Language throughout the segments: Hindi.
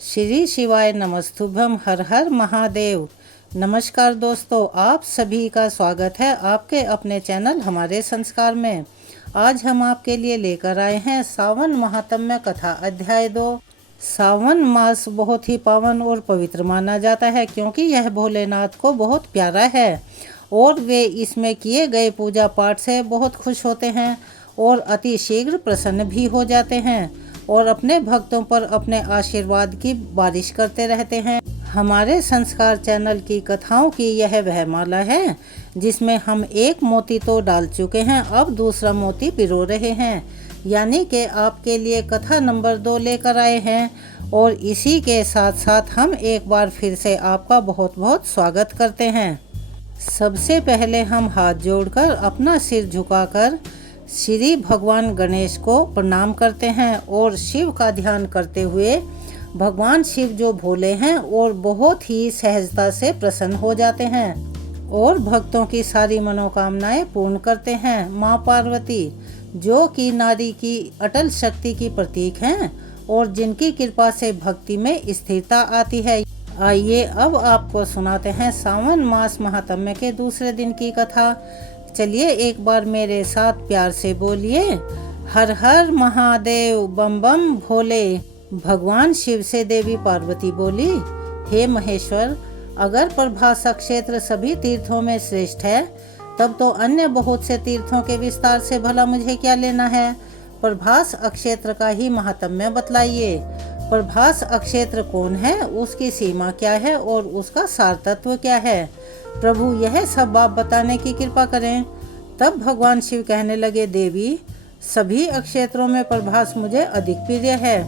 श्री शिवाय नमस्तुभ्यम। हर हर महादेव। नमस्कार दोस्तों, आप सभी का स्वागत है आपके अपने चैनल हमारे संस्कार में। आज हम आपके लिए लेकर आए हैं सावन महात्म्य कथा अध्याय 2। सावन मास बहुत ही पावन और पवित्र माना जाता है क्योंकि यह भोलेनाथ को बहुत प्यारा है और वे इसमें किए गए पूजा पाठ से बहुत खुश होते हैं और अति शीघ्र प्रसन्न भी हो जाते हैं और अपने भक्तों पर अपने आशीर्वाद की बारिश करते रहते हैं। हमारे संस्कार चैनल की कथाओं की यह वह माला है जिसमें हम एक मोती तो डाल चुके हैं, अब दूसरा मोती पिरो रहे हैं, यानी कि आपके लिए कथा नंबर 2 लेकर आए हैं। और इसी के साथ साथ हम एक बार फिर से आपका बहुत बहुत स्वागत करते हैं। सबसे पहले हम हाथ जोड़कर अपना सिर झुकाकर श्री भगवान गणेश को प्रणाम करते हैं और शिव का ध्यान करते हुए भगवान शिव जो भोले हैं और बहुत ही सहजता से प्रसन्न हो जाते हैं और भक्तों की सारी मनोकामनाएं पूर्ण करते हैं। माँ पार्वती जो कि नारी की अटल शक्ति की प्रतीक हैं और जिनकी कृपा से भक्ति में स्थिरता आती है। आइए अब आपको सुनाते हैं सावन मास महात्म्य के दूसरे दिन की कथा। चलिए एक बार मेरे साथ प्यार से बोलिए, हर हर महादेव, बम बम भोले। भगवान शिव से देवी पार्वती बोली, हे महेश्वर, अगर प्रभास क्षेत्र सभी तीर्थों में श्रेष्ठ है तब तो अन्य बहुत से तीर्थों के विस्तार से भला मुझे क्या लेना है। प्रभास क्षेत्र का ही महात्म्य बतलाइए। प्रभास क्षेत्र कौन है, उसकी सीमा क्या है और उसका सार तत्व क्या है। प्रभु यह सब बात बताने की कृपा करें। तब भगवान शिव कहने लगे, देवी, सभी क्षेत्रों में प्रभास मुझे अधिक प्रिय है।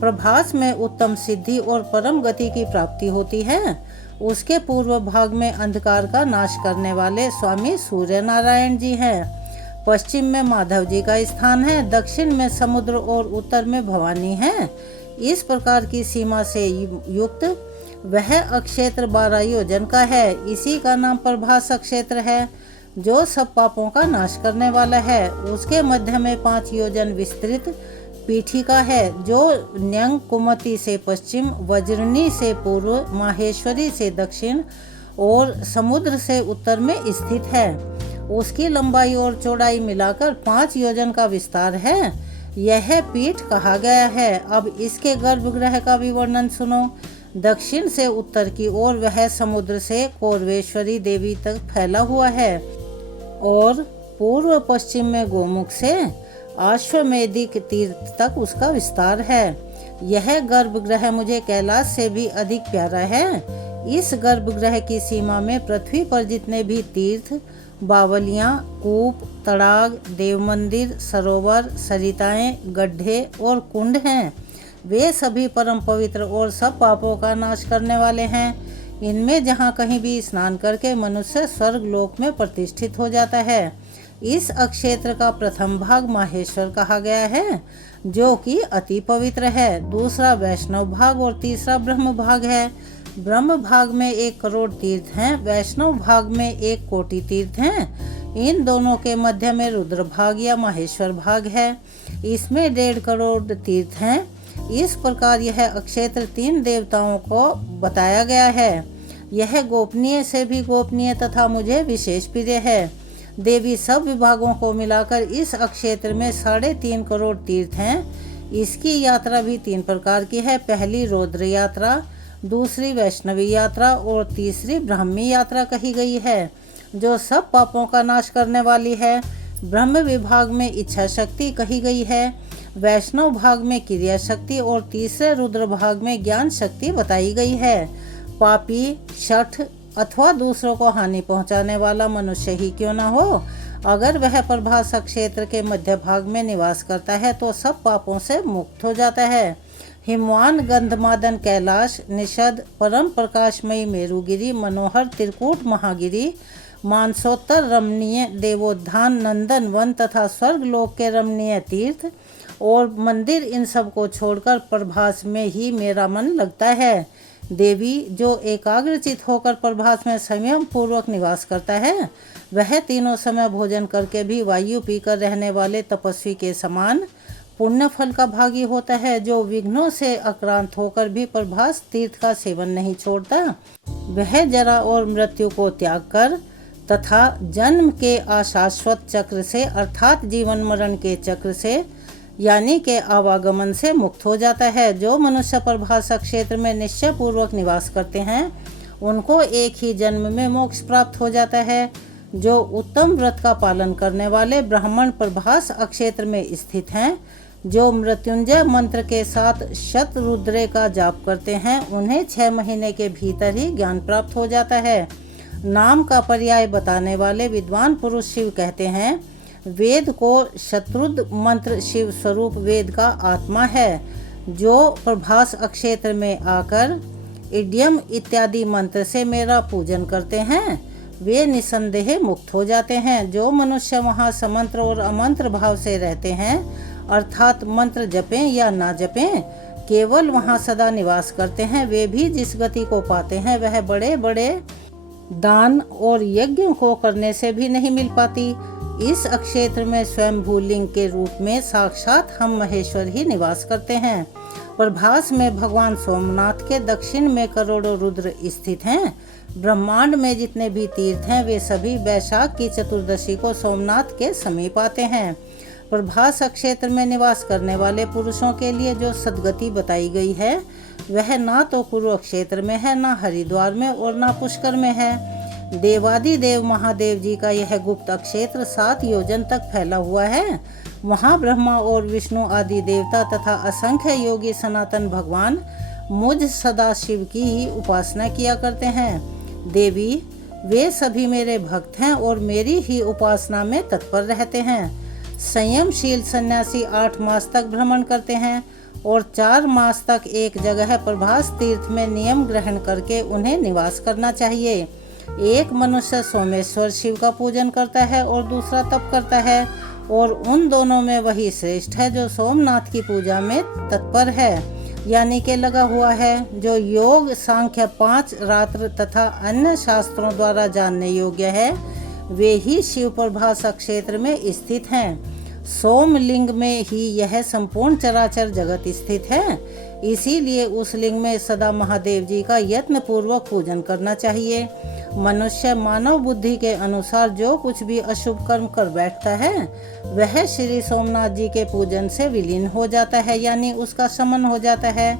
प्रभास में उत्तम सिद्धि और परम गति की प्राप्ति होती है। उसके पूर्व भाग में अंधकार का नाश करने वाले स्वामी सूर्य नारायण जी हैं। पश्चिम में माधव जी का स्थान है, दक्षिण में समुद्र और उत्तर में भवानी है। इस प्रकार की सीमा से युक्त वह क्षेत्र 12 योजन का है। इसी का नाम प्रभास क्षेत्र है जो सब पापों का नाश करने वाला है। उसके मध्य में 5 योजन विस्तृत पीठिका है जो न्यंग कुमति से पश्चिम, वज्रनी से पूर्व, माहेश्वरी से दक्षिण और समुद्र से उत्तर में स्थित है। उसकी लंबाई और चौड़ाई मिलाकर 5 योजन का विस्तार है। यह पीठ कहा गया है। अब इसके गर्भगृह का भी वर्णन सुनो। दक्षिण से उत्तर की ओर वह समुद्र से कौरवेश्वरी देवी तक फैला हुआ है और पूर्व पश्चिम में गोमुख से अश्वमेधिक तीर्थ तक उसका विस्तार है। यह गर्भगृह मुझे कैलाश से भी अधिक प्यारा है। इस गर्भगृह की सीमा में पृथ्वी पर जितने भी तीर्थ, बावलियाँ, कूप, तड़ाग, देव मंदिर, सरोवर, सरिताएं, गड्ढे और कुंड हैं, वे सभी परम पवित्र और सब पापों का नाश करने वाले हैं। इनमें जहाँ कहीं भी स्नान करके मनुष्य स्वर्ग लोक में प्रतिष्ठित हो जाता है। इस क्षेत्र का प्रथम भाग माहेश्वर कहा गया है जो कि अति पवित्र है। दूसरा वैष्णव भाग और तीसरा ब्रह्म भाग है। ब्रह्म भाग में 1 करोड़ तीर्थ हैं, वैष्णव भाग में 1 कोटि तीर्थ हैं। इन दोनों के मध्य में रुद्र भाग या माहेश्वर भाग है, इसमें 1.5 करोड़ तीर्थ हैं। इस प्रकार यह क्षेत्र 3 देवताओं को बताया गया है। यह गोपनीय से भी गोपनीय तथा मुझे विशेष प्रिय है। देवी सब विभागों को मिलाकर इस क्षेत्र में 3.5 करोड़ तीर्थ हैं। इसकी यात्रा भी 3 प्रकार की है। पहली रौद्र यात्रा, दूसरी वैष्णवी यात्रा और तीसरी ब्राह्मी यात्रा कही गई है जो सब पापों का नाश करने वाली है। ब्रह्म विभाग में इच्छा शक्ति कही गई है, वैष्णव भाग में क्रिया शक्ति और तीसरे रुद्र भाग में ज्ञान शक्ति बताई गई है। पापी, शठ अथवा दूसरों को हानि पहुंचाने वाला मनुष्य ही क्यों न हो, अगर वह प्रभास क्षेत्र के मध्य भाग में निवास करता है तो सब पापों से मुक्त हो जाता है। हिमवान गंधमादन कैलाश, निषद, परम प्रकाशमयी मेरुगिरी, मनोहर त्रिकूट महागिरी, मानसोत्तर रमणीय देवोद्यान, नंदन वन तथा स्वर्ग लोक के रमणीय तीर्थ और मंदिर, इन सब को छोड़कर प्रभास में ही मेरा मन लगता है। देवी जो एकाग्रचित होकर प्रभास में संयम पूर्वक निवास करता है वह तीनों समय भोजन करके भी वायु पीकर रहने वाले तपस्वी के समान पुण्य फल का भागी होता है, जो विघ्नों से आक्रांत होकर भी प्रभास तीर्थ का सेवन नहीं छोड़ता। वह जरा और मृत्यु को त्याग कर तथा जन्म के अशाश्वत चक्र से अर्थात जीवन मरण के चक्र से यानी के आवागमन से मुक्त हो जाता है। जो मनुष्य प्रभास क्षेत्र में निश्चय पूर्वक निवास करते हैं उनको एक ही जन्म में मोक्ष प्राप्त हो जाता है। जो उत्तम व्रत का पालन करने वाले ब्राह्मण प्रभास क्षेत्र में स्थित हैं, जो मृत्युंजय मंत्र के साथ शतरुद्रे का जाप करते हैं, उन्हें 6 महीने के भीतर ही ज्ञान प्राप्त हो जाता है। नाम का पर्याय बताने वाले विद्वान पुरुष शिव कहते हैं, वेद को शतरुद्र मंत्र शिव स्वरूप वेद का आत्मा है। जो प्रभास क्षेत्र में आकर इड्यम इत्यादि मंत्र से मेरा पूजन करते हैं वे निसंदेह मुक्त हो जाते हैं। जो मनुष्य वहाँ समंत्र और अमंत्र भाव से रहते हैं अर्थात मंत्र जपें या ना जपें, केवल वहाँ सदा निवास करते हैं, वे भी जिस गति को पाते हैं वह बड़े बड़े दान और यज्ञ को करने से भी नहीं मिल पाती। इस क्षेत्र में स्वयं भूलिंग के रूप में साक्षात हम महेश्वर ही निवास करते हैं। प्रभास में भगवान सोमनाथ के दक्षिण में करोड़ों रुद्र स्थित हैं। ब्रह्मांड में जितने भी तीर्थ हैं वे सभी वैशाख की चतुर्दशी को सोमनाथ के समीप आते हैं। प्रभास क्षेत्र में निवास करने वाले पुरुषों के लिए जो सद्गति बताई गई है वह ना तो कुरुक्षेत्र में है, ना हरिद्वार में और ना पुष्कर में है। देवादिदेव महादेव जी का यह गुप्त क्षेत्र 7 योजन तक फैला हुआ है। वहाँ ब्रह्मा और विष्णु आदि देवता तथा असंख्य योगी सनातन भगवान मुझ सदाशिव की ही उपासना किया करते हैं। देवी वे सभी मेरे भक्त हैं और मेरी ही उपासना में तत्पर रहते हैं। संयमशील सन्यासी 8 मास तक भ्रमण करते हैं और 4 मास तक एक जगह प्रभास तीर्थ में नियम ग्रहण करके उन्हें निवास करना चाहिए। एक मनुष्य सोमेश्वर शिव का पूजन करता है और दूसरा तप करता है, और उन दोनों में वही श्रेष्ठ है जो सोमनाथ की पूजा में तत्पर है यानी के लगा हुआ है। जो योग सांख्य 5 रात्र तथा अन्य शास्त्रों द्वारा जानने योग्य है वे ही शिव प्रभास क्षेत्र में स्थित हैं। सोमलिंग में ही यह संपूर्ण चराचर जगत स्थित है, इसीलिए उस लिंग में सदा महादेव जी का यत्न पूर्वक पूजन करना चाहिए। मनुष्य मानव बुद्धि के अनुसार जो कुछ भी अशुभ कर्म कर बैठता है वह श्री सोमनाथ जी के पूजन से विलीन हो जाता है यानी उसका शमन हो जाता है।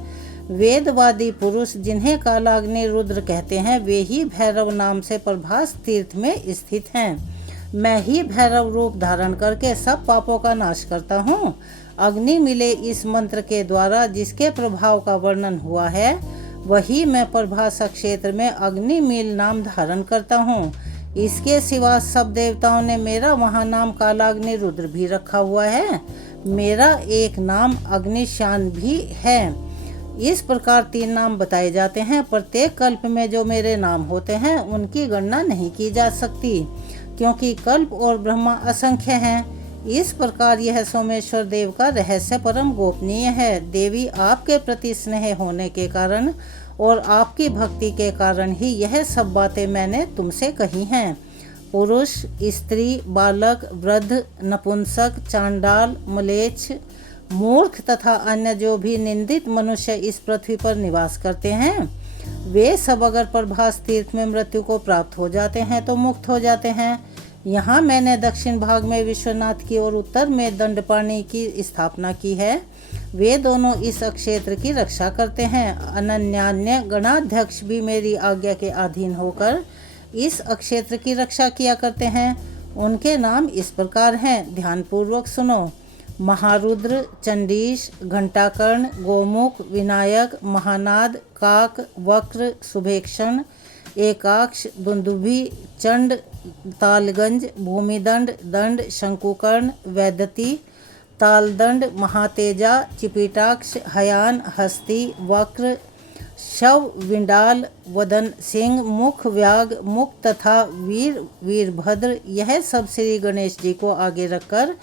वेदवादी पुरुष जिन्हें कालाग्नि रुद्र कहते हैं वे ही भैरव नाम से प्रभास तीर्थ में स्थित हैं। मैं ही भैरव रूप धारण करके सब पापों का नाश करता हूँ। अग्नि मिले इस मंत्र के द्वारा जिसके प्रभाव का वर्णन हुआ है वही मैं प्रभास क्षेत्र में अग्निमील नाम धारण करता हूँ। इसके सिवा सब देवताओं ने मेरा वहाँ नाम कालाग्नि रुद्र भी रखा हुआ है। मेरा एक नाम अग्निशान भी है। इस प्रकार 3 नाम बताए जाते हैं। प्रत्येक कल्प में जो मेरे नाम होते हैं उनकी गणना नहीं की जा सकती क्योंकि कल्प और ब्रह्मा असंख्य हैं। इस प्रकार यह सोमेश्वर देव का रहस्य परम गोपनीय है। देवी आपके प्रति स्नेह होने के कारण और आपकी भक्ति के कारण ही यह सब बातें मैंने तुमसे कही हैं। पुरुष, स्त्री, बालक, वृद्ध, नपुंसक, चांडाल, मलेच्छ, मूर्ख तथा अन्य जो भी निंदित मनुष्य इस पृथ्वी पर निवास करते हैं वे सब अगर प्रभास तीर्थ में मृत्यु को प्राप्त हो जाते हैं तो मुक्त हो जाते हैं। यहाँ मैंने दक्षिण भाग में विश्वनाथ की और उत्तर में दंडपाणी की स्थापना की है। वे दोनों इस क्षेत्र की रक्षा करते हैं। अनन्यान्य गणाध्यक्ष भी मेरी आज्ञा के अधीन होकर इस क्षेत्र की रक्षा किया करते हैं। उनके नाम इस प्रकार हैं, ध्यानपूर्वक सुनो। महारुद्र, चंडीश, घंटाकर्ण, गोमुख, विनायक, महानाद, काक, वक्र, शुभेक्षण, एकाक्ष, दुंदुभि, चंड, तालगंज, भूमिदंड, दंड, शंकुकर्ण, वैदती, तालदंड, महातेजा, चिपिटाक्ष, हयान, हस्ती, वक्र, शव, विंडाल, वदन सिंह, मुख व्याग, मुख तथा वीरभद्र, यह सब श्री गणेश जी को आगे रखकर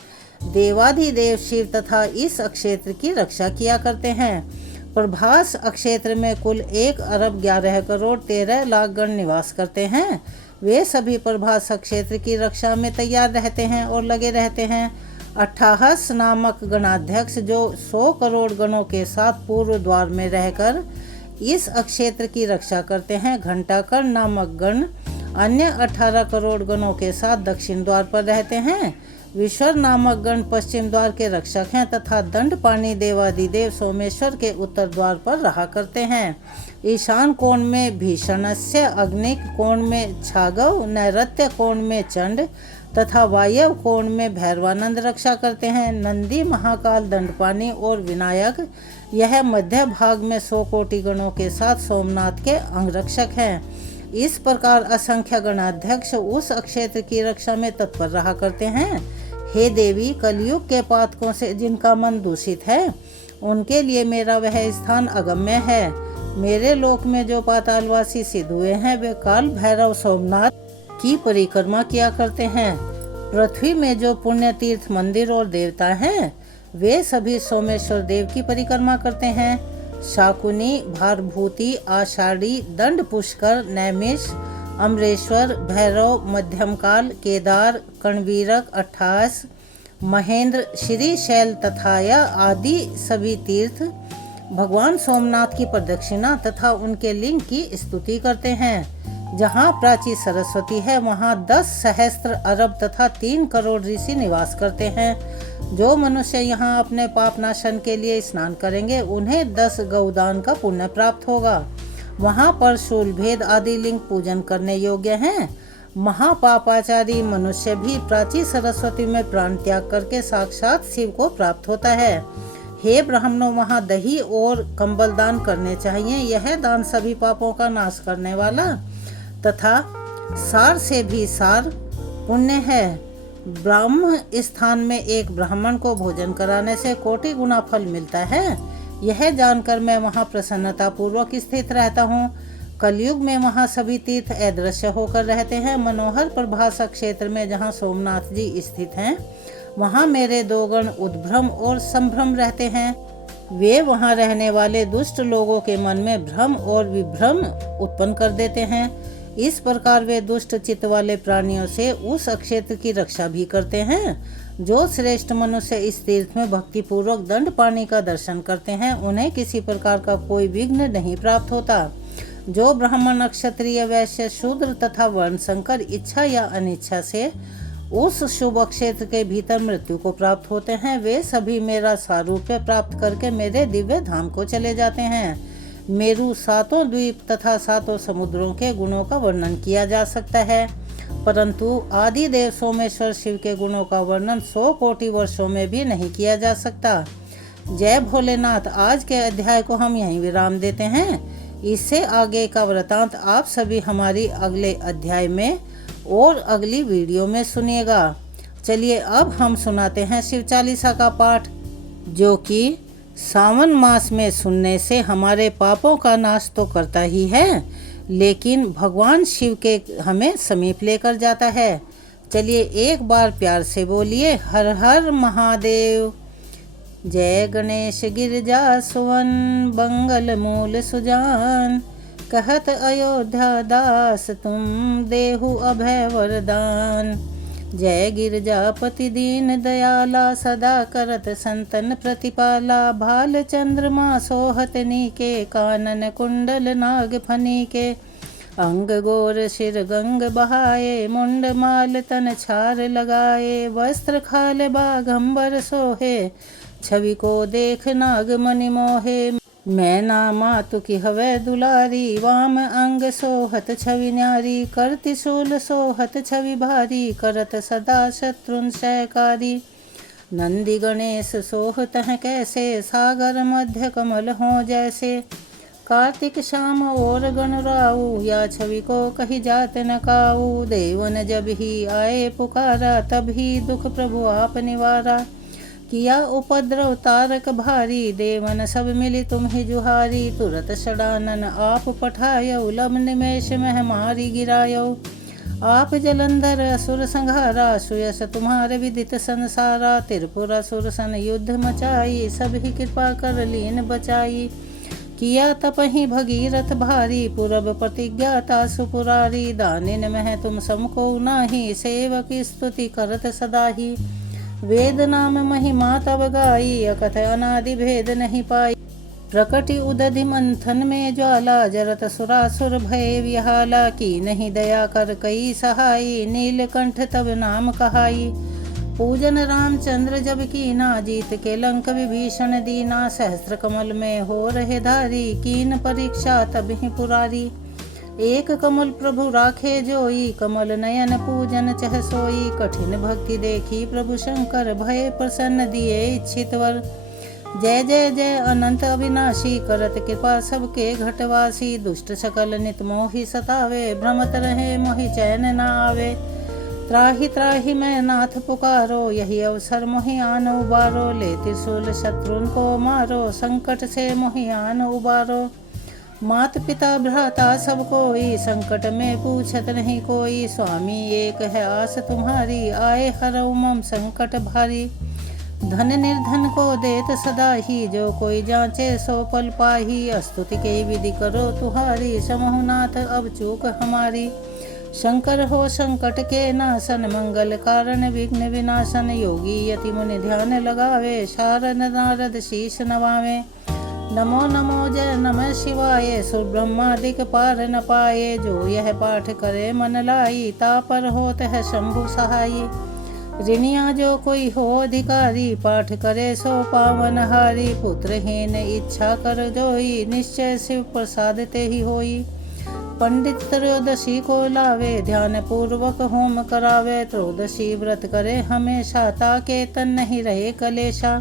देवाधिदेव शिव तथा इस क्षेत्र की रक्षा किया करते हैं। प्रभास क्षेत्र में कुल 1 अरब 11 करोड़ 13 लाख गण निवास करते हैं। वे सभी प्रभास क्षेत्र की रक्षा में तैयार रहते हैं और लगे रहते हैं। अट्ठाहस नामक गणाध्यक्ष जो 100 करोड़ गणों के साथ पूर्व द्वार में रहकर इस अक्षेत्र की रक्षा करते हैं। घंटाकर नामक गण अन्य 18 करोड़ गणों के साथ दक्षिण द्वार पर रहते हैं। विश्वर नामक गण पश्चिम द्वार के रक्षक हैं तथा दंडपाणी देवादिदेव सोमेश्वर के उत्तर द्वार पर रहा करते हैं। ईशान कोण में भीषणस्य, अग्निक कोण में छागव, नैऋत्य कोण में चंड तथा वायव्य कोण में भैरवानंद रक्षा करते हैं। नंदी, महाकाल, दंडपाणी और विनायक यह मध्य भाग में 100 कोटि गणों के साथ सोमनाथ के अंगरक्षक हैं। इस प्रकार असंख्य गणाध्यक्ष उस अक्षेत्र की रक्षा में तत्पर रहा करते हैं। हे देवी, कलयुग के पातकों से जिनका मन दूषित है उनके लिए मेरा वह स्थान अगम्य है। मेरे लोक में जो पातालवासी सिद्ध हुए हैं वे काल भैरव सोमनाथ की परिक्रमा किया करते हैं। पृथ्वी में जो पुण्य तीर्थ, मंदिर और देवता हैं वे सभी सोमेश्वर देव की परिक्रमा करते हैं। शाकुनी, भारभूति, आषाढ़ी, दंड पुष्कर, नैमिष, अमरेश्वर, भैरव, मध्यमकाल, केदार, कणवीरक, 28, महेंद्र, श्रीशैल तथा आदि सभी तीर्थ भगवान सोमनाथ की प्रदक्षिणा तथा उनके लिंग की स्तुति करते हैं। जहाँ प्राची सरस्वती है वहाँ 10 सहस्त्र अरब तथा 3 करोड़ ऋषि निवास करते हैं। जो मनुष्य यहाँ अपने पाप नाशन के लिए स्नान करेंगे उन्हें 10 गौदान का पुण्य प्राप्त होगा। वहाँ पर शूलभेद आदि लिंग पूजन करने योग्य हैं। महापापाचारी मनुष्य भी प्राची सरस्वती में प्राण त्याग करके साक्षात शिव को प्राप्त होता है। हे ब्राह्मणों, वहाँ दही और कंबल दान करने चाहिए। यह दान सभी पापों का नाश करने वाला तथा सार से भी सार पुण्य है। ब्राह्म स्थान में एक ब्राह्मण को भोजन कराने से कोटि गुना फल मिलता है। यह जानकर मैं वहाँ प्रसन्नता पूर्वक स्थित रहता हूँ। कलयुग में वहाँ सभी तीर्थ अदृश्य होकर रहते हैं। मनोहर प्रभास क्षेत्र में जहाँ सोमनाथ जी स्थित हैं वहाँ मेरे 2 गण उद्भ्रम और संभ्रम रहते हैं। वे वहाँ रहने वाले दुष्ट लोगों के मन में भ्रम और विभ्रम उत्पन्न कर देते हैं। इस प्रकार वे दुष्ट चित्त वाले प्राणियों से उस क्षेत्र की रक्षा भी करते हैं। जो श्रेष्ठ मनुष्य इस तीर्थ में भक्ति पूर्वक दंडपाणी का दर्शन करते हैं उन्हें किसी प्रकार का कोई विघ्न नहीं प्राप्त होता। जो ब्राह्मण, क्षत्रिय, वैश्य, शूद्र तथा वर्ण संकर इच्छा या अनिच्छा से उस शुभ क्षेत्र के भीतर मृत्यु को प्राप्त होते हैं वे सभी मेरा सारूप्य प्राप्त करके मेरे दिव्य धाम को चले जाते हैं। मेरु 7 द्वीप तथा 7 समुद्रों के गुणों का वर्णन किया जा सकता है, परंतु आदि देव सोमेश्वर शिव के गुणों का वर्णन 100 कोटि वर्षों में भी नहीं किया जा सकता। जय भोलेनाथ। आज के अध्याय को हम यहीं विराम देते हैं। इससे आगे का वृतांत आप सभी हमारी अगले अध्याय में और अगली वीडियो में सुनिएगा। चलिए अब हम सुनाते हैं शिव चालीसा का पाठ, जो कि सावन मास में सुनने से हमारे पापों का नाश तो करता ही है, लेकिन भगवान शिव के हमें समीप लेकर जाता है। चलिए एक बार प्यार से बोलिए, हर हर महादेव। जय गणेश गिरजा सुवन, मंगल मूल सुजान, कहत अयोध्या दास तुम देहु अभय वरदान। जय गिरजापति दीन दयाला, सदा करत संतन प्रतिपाला। भाल चंद्रमा सोहत नीके, कानन कुंडल नाग फनीके। अंग गोर शिर गंग बहाए, मुंड माल तन छार लगाए। वस्त्र खाल बाघंबर सोहे, छवि को देख नाग मनि मोहे। मैं ना मातु की हवै दुलारी, वाम अंग सोहत छवि न्यारी। कर त्रिशूल सोहत छवि भारी, करत सदा शत्रुन सहकारी। नंदी गणेश सोहत हैं कैसे, सागर मध्य कमल हो जैसे। कार्तिक श्याम और गण राऊ, या छवि को कही जात न काऊ। देवन जब ही आए पुकारा, तभी दुख प्रभु आप निवारा। किया उपद्रव तारक भारी, देवन सब मिली तुम ही जुहारी। तुरत षडानन आप पठायो, लब निमेष मह मारी गिरायो। आप जलंधर असुर संहारा, सुयस तुम्हारे विदित संसारा। त्रिपुरासुर सन युद्ध मचाई, सभी कृपा कर लीन बचाई। किया तपहि भगीरथ भारी, पूरब प्रतिज्ञाता सुपुरारी। दानिन मह तुम समको नाही, सेवक स्तुति करत सदा ही। वेद नाम महिमा तब गाई, अकथ अनादि भेद नहीं पाई। प्रकटि उदधि मंथन में ज्वाला, जरत सुरासुर भय विहाला। की नहीं दया कर कई सहाई, नीलकंठ तब नाम कहाई। पूजन रामचंद्र जब कीना, जीत के लंक विभीषण दीना। सहस्त्र कमल में हो रहे धारी, कीन परीक्षा तब ही पुरारी। एक कमल प्रभु राखे जोई, कमल नयन पूजन चह सोई। कठिन भक्ति देखी प्रभु शंकर, भय प्रसन्न दिए इच्छित वर। जय जय जय अनंत अविनाशी, करत कृपा सबके घटवासी। दुष्ट सकल नित मोहि सतावे, भ्रमत रहे मोहि चैन न आवे। त्राहि त्राहि मैं नाथ पुकारो, यही अवसर मोहि आन उबारो। ले त्रिशूल शत्रुन को मारो, संकट से मोहि आन उबारो। मात पिता भ्राता सब कोई, संकट में पूछत नहीं कोई। स्वामी एक है आस तुम्हारी, आए हरऊ मम संकट भारी। धन निर्धन को देत सदा ही, जो कोई जांचे सो पल पाही। स्तुति के विधि करो तुहारी, समहु नाथ अब चूक हमारी। शंकर हो संकट के नाशन, मंगल कारण विघ्न विनाशन। योगी यति मुनि ध्यान लगावे, शारद नारद शीश नवावे। नमो नमो जय नमः शिवाय, सुर ब्रह्मादिक पार न पाए। जो यह पाठ करे मन लाई, तापर होत है शंभु सहाई। ऋणिया जो कोई हो अधिकारी, पाठ करे सो पावन हारी। पुत्रहीन इच्छा कर जोई, निश्चय शिव प्रसाद ते ही होई। पंडित त्रयोदशी को लावे, ध्यान पूर्वक होम करावे। त्रयोदशी व्रत करे हमेशा, ताके तन नहीं रहे कलेशा।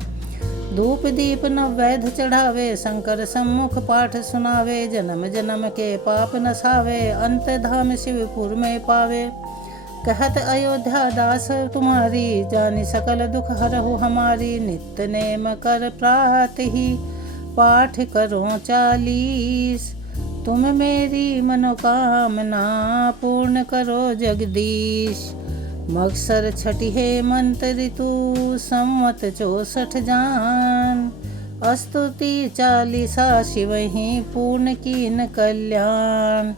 धूप दीप नवैध चढ़ावे, शंकर सम्मुख पाठ सुनावे। जन्म जन्म के पाप नसावे, अंत धाम शिवपुर में पावे। कहत अयोध्या दास तुम्हारी, जानि सकल दुख हरहु हमारी। नित्य नेम कर प्रातः ही, पाठ करो 40। तुम मेरी मनोकामना, पूर्ण करो जगदीश। मगसर छठी हेमंत ऋतु, संवत 64 जान। स्तुति 40 शिव ही, पूर्ण कीन कल्याण।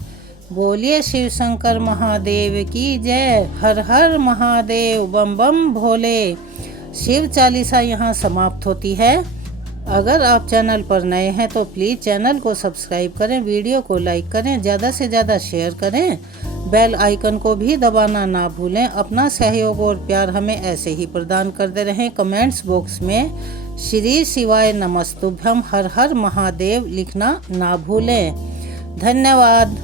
बोलिए शिव शंकर महादेव की जय। हर हर महादेव, बम बम भोले। शिव 40 यहाँ समाप्त होती है। अगर आप चैनल पर नए हैं तो प्लीज़ चैनल को सब्सक्राइब करें, वीडियो को लाइक करें, ज़्यादा से ज़्यादा शेयर करें, बेल आइकन को भी दबाना ना भूलें। अपना सहयोग और प्यार हमें ऐसे ही प्रदान करते रहें। कमेंट्स बॉक्स में श्री शिवाय नमस्तुभ्यम हर हर महादेव लिखना ना भूलें। धन्यवाद।